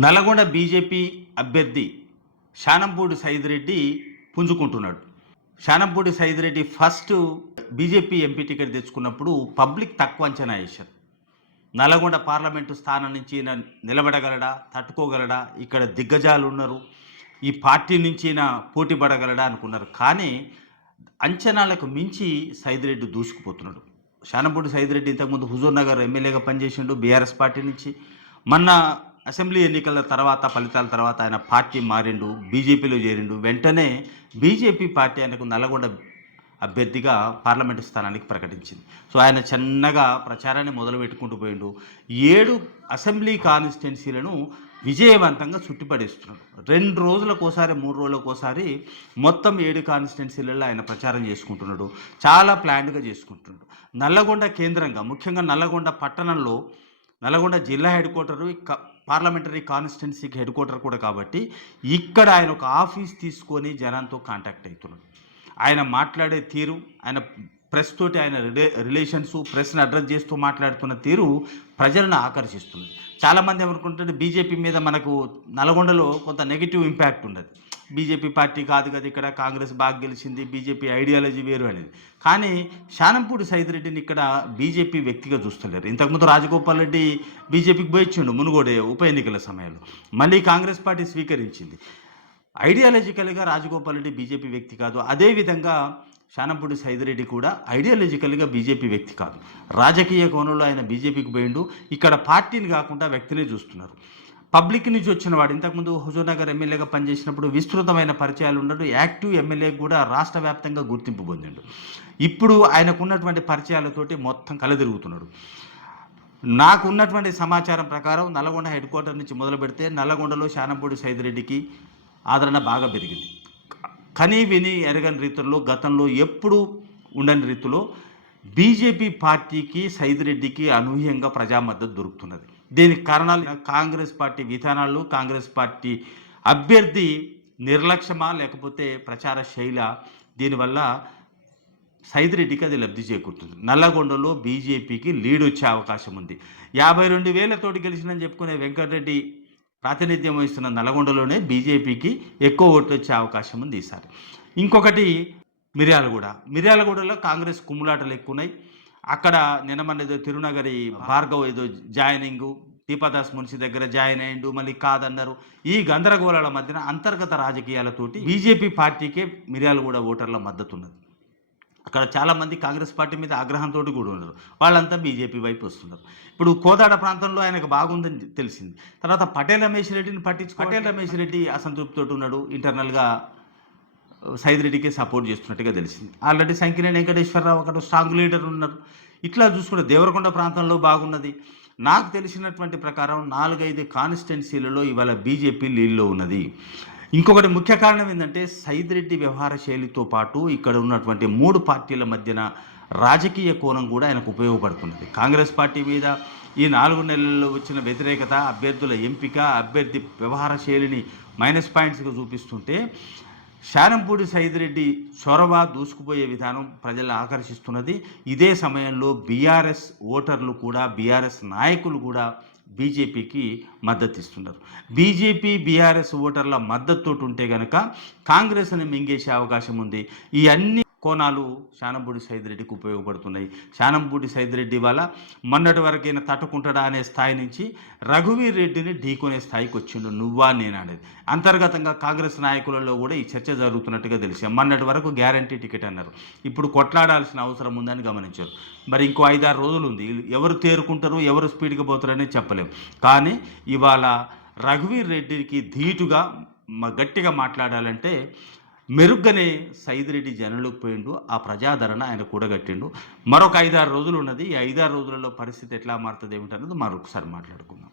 Nalgonda BJP అభ్యర్థి Shanampudi Saidireddy పుంజుకుంటున్నాడు. Shanampudi Saidi Reddy first BJP MP ticket తెచ్చుకున్నప్పుడు public తక్కువ అంచనా వేశారు. నల్గొండ పార్లమెంటు స్థానం నుంచి ఈయన నిలబడగలడా తట్టుకోగలడా ఇక్కడ దిగ్గజాలు ఉన్నారు ఈ పార్టీ నుంచి ఈయన పోటీ పడగలడా అనుకున్నారు. కానీ అంచనాలకు మించి సైదిరెడ్డి దూసుకుపోతున్నాడు. శానంపూడి సైదిరెడ్డి ఇంతకుముందు హుజూర్ నగర్ ఎమ్మెల్యేగా పనిచేసిండు బీఆర్ఎస్ పార్టీ నుంచి. మొన్న అసెంబ్లీ ఎన్నికల తర్వాత ఫలితాల తర్వాత ఆయన పార్టీ మారిండు బీజేపీలో చేరిండు. వెంటనే బీజేపీ పార్టీ ఆయనకు నల్లగొండ అభ్యర్థిగా పార్లమెంటు స్థానానికి ప్రకటించింది. సో ఆయన చిన్నగా ప్రచారాన్ని మొదలు పెట్టుకుంటూ పోయిండు. ఏడు అసెంబ్లీ కాన్స్టిట్యున్సీలను విజయవంతంగా చుట్టిపడేస్తున్నాడు. రెండు రోజులకోసారి మూడు రోజులకోసారి మొత్తం ఏడు కాన్స్టిట్యున్సీలలో ఆయన ప్రచారం చేసుకుంటున్నాడు. చాలా ప్లాన్డ్గా చేసుకుంటున్నాడు. నల్లగొండ కేంద్రంగా ముఖ్యంగా నల్లగొండ పట్టణంలో నల్గొండ జిల్లా హెడ్ క్వార్టరు పార్లమెంటరీ కాన్స్టిట్యున్సీకి హెడ్ క్వార్టర్ కూడా కాబట్టి ఇక్కడ ఆయన ఒక ఆఫీస్ తీసుకొని జనంతో కాంటాక్ట్ అవుతున్నాడు. ఆయన మాట్లాడే తీరు ఆయన ప్రెస్ తోటి ఆయన రిలే రిలేషన్స్ ప్రెస్ని అడ్రస్ చేస్తూ మాట్లాడుతున్న తీరు ప్రజలను ఆకర్షిస్తుంది. చాలామంది ఏమనుకుంటుంటే బీజేపీ మీద మనకు నల్గొండలో కొంత నెగిటివ్ ఇంపాక్ట్ ఉండదు. బీజేపీ పార్టీ కాదు కదా ఇక్కడ కాంగ్రెస్ బాగా గెలిచింది బీజేపీ ఐడియాలజీ వేరు అనేది. కానీ శానంపూడి సైదిరెడ్డిని ఇక్కడ బీజేపీ వ్యక్తిగా చూస్తలేరు. ఇంతకుముందు రాజగోపాల్ రెడ్డి బీజేపీకి పోయిచ్చిండు మునుగోడే ఉప ఎన్నికల సమయంలో. మళ్ళీ కాంగ్రెస్ పార్టీ స్వీకరించింది. ఐడియాలజికల్గా రాజగోపాల్ రెడ్డి బీజేపీ వ్యక్తి కాదు. అదేవిధంగా శానంపూడి సైదిరెడ్డి కూడా ఐడియాలజికల్గా బీజేపీ వ్యక్తి కాదు. రాజకీయ కోణంలో ఆయన బీజేపీకి పోయిండు. ఇక్కడ పార్టీని కాకుండా వ్యక్తిని చూస్తున్నారు. పబ్లిక్ నుంచి వచ్చిన వాడు ఇంతకుముందు హుజూర్నగర్ ఎమ్మెల్యేగా పనిచేసినప్పుడు విస్తృతమైన పరిచయాలు ఉండడు. యాక్టివ్ ఎమ్మెల్యే కూడా రాష్ట్ర వ్యాప్తంగా గుర్తింపు పొందిండు. ఇప్పుడు ఆయనకున్నటువంటి పరిచయాలతోటి మొత్తం కలదిరుగుతున్నాడు. నాకు ఉన్నటువంటి సమాచారం ప్రకారం నల్గొండ హెడ్ క్వార్టర్ నుంచి మొదలు పెడితే నల్లగొండలో శానంపూడి సైదిరెడ్డికి ఆదరణ బాగా పెరిగింది. కని విని ఎరగని రీతిలో గతంలో ఎప్పుడు ఉండని రీతిలో బీజేపీ పార్టీకి సైదిరెడ్డికి అనూహ్యంగా ప్రజా మద్దతు దొరుకుతున్నది. దీనికి కారణాలు కాంగ్రెస్ పార్టీ విధానాలు కాంగ్రెస్ పార్టీ అభ్యర్థి నిర్లక్ష్యమా? లేకపోతే ప్రచార శైల దీనివల్ల సైదిరెడ్డికి అది లబ్ధి చేకూరుతుంది. నల్లగొండలో బీజేపీకి లీడ్ వచ్చే అవకాశం ఉంది. యాభై రెండు వేలతోటి గెలిచినని చెప్పుకునే వెంకటరెడ్డి ప్రాతినిధ్యం వహిస్తున్న నల్లగొండలోనే బీజేపీకి ఎక్కువ ఓట్లు వచ్చే అవకాశం ఉంది ఈసారి. ఇంకొకటి మిర్యాలగూడ. మిర్యాలగూడలో కాంగ్రెస్ కుమ్ములాటలు ఎక్కువ ఉన్నాయి అక్కడ నిన్న ఏదో తిరునగరి భార్గవ్ ఏదో జాయినింగ్ దీపాదాస్ మున్సి దగ్గర జాయిన్ అయ్యిండు మళ్ళీ కాదన్నారు. ఈ గందరగోళాల మధ్యన అంతర్గత రాజకీయాలతోటి బీజేపీ పార్టీకే మిర్యాలగూడ ఓటర్ల మద్దతు ఉన్నది అక్కడ చాలామంది కాంగ్రెస్ పార్టీ మీద ఆగ్రహంతో కూడా ఉన్నారు వాళ్ళంతా బీజేపీ వైపు వస్తున్నారు. ఇప్పుడు కోదాడ ప్రాంతంలో ఆయనకు బాగుందని తెలిసింది. తర్వాత పటేల్ రమేష్ రెడ్డిని పట్టించు పటేల్ రమేష్ రెడ్డి అసంతృప్తితో ఉన్నాడు. ఇంటర్నల్గా సైదరెడ్డికే సపోర్ట్ చేస్తున్నట్టుగా తెలిసింది. ఆల్రెడీ సంకినేని వెంకటేశ్వరరావు ఒకటి స్ట్రాంగ్ లీడర్ ఉన్నారు. ఇట్లా చూసుకుంటే దేవరకొండ ప్రాంతంలో బాగున్నది. నాకు తెలిసినటువంటి ప్రకారం నాలుగైదు కాన్స్టిట్యున్సీలలో ఇవాళ బీజేపీ లీడ్లో ఉన్నది. ఇంకొకటి ముఖ్య కారణం ఏంటంటే సైదిరెడ్డి వ్యవహార శైలితో పాటు ఇక్కడ ఉన్నటువంటి మూడు పార్టీల మధ్యన రాజకీయ కోణం కూడా ఆయనకు ఉపయోగపడుతున్నది. కాంగ్రెస్ పార్టీ మీద ఈ నాలుగు నెలల్లో వచ్చిన వ్యతిరేకత అభ్యర్థుల ఎంపిక అభ్యర్థి వ్యవహార శైలిని మైనస్ పాయింట్స్గా చూపిస్తుంటే శారంపూడి సైదిరెడ్డి చొరవ దూసుకుపోయే విధానం ప్రజలను ఆకర్షిస్తున్నది. ఇదే సమయంలో బీఆర్ఎస్ ఓటర్లు కూడా బీఆర్ఎస్ నాయకులు కూడా బీజేపీకి మద్దతు ఇస్తున్నారు బీజేపీ బీఆర్ఎస్ ఓటర్ల మద్దతుతో ఉంటే కనుక కాంగ్రెస్ని మింగేసే అవకాశం ఉంది. ఈ అన్ని కోణాలు శానంపూడి సైదిరెడ్డికి ఉపయోగపడుతున్నాయి. శానంపూడి సైదిరెడ్డి వల్ల మొన్నటి వరకైనా తట్టుకుంటాడా అనే స్థాయి నుంచి రఘువీర్ రెడ్డిని ఢీకొనే స్థాయికి వచ్చిండు. నువ్వా నేను అనేది. అంతర్గతంగా కాంగ్రెస్ నాయకులలో కూడా ఈ చర్చ జరుగుతున్నట్టుగా తెలిసి మొన్నటి వరకు గ్యారంటీ టికెట్ అన్నారు. ఇప్పుడు కొట్లాడాల్సిన అవసరం ఉందని గమనించారు. మరి ఇంకో ఐదారు రోజులు ఉంది. ఎవరు తేరుకుంటారు ఎవరు స్పీడ్గా పోతారనే చెప్పలేము కానీ ఇవాళ రఘువీర్ రెడ్డికి ధీటుగా గట్టిగా మాట్లాడాలంటే మెరుగ్గానే సైదిరెడ్డి జనంలోకి పోయిండు. ఆ ప్రజాదరణ ఆయన కూడగట్టిండు. మరొక ఐదారు రోజులు ఉన్నది. ఈ ఐదారు రోజులలో పరిస్థితి ఎట్లా మారుతుంది ఏమిటన్నది మరొకసారి మాట్లాడుకుందాం.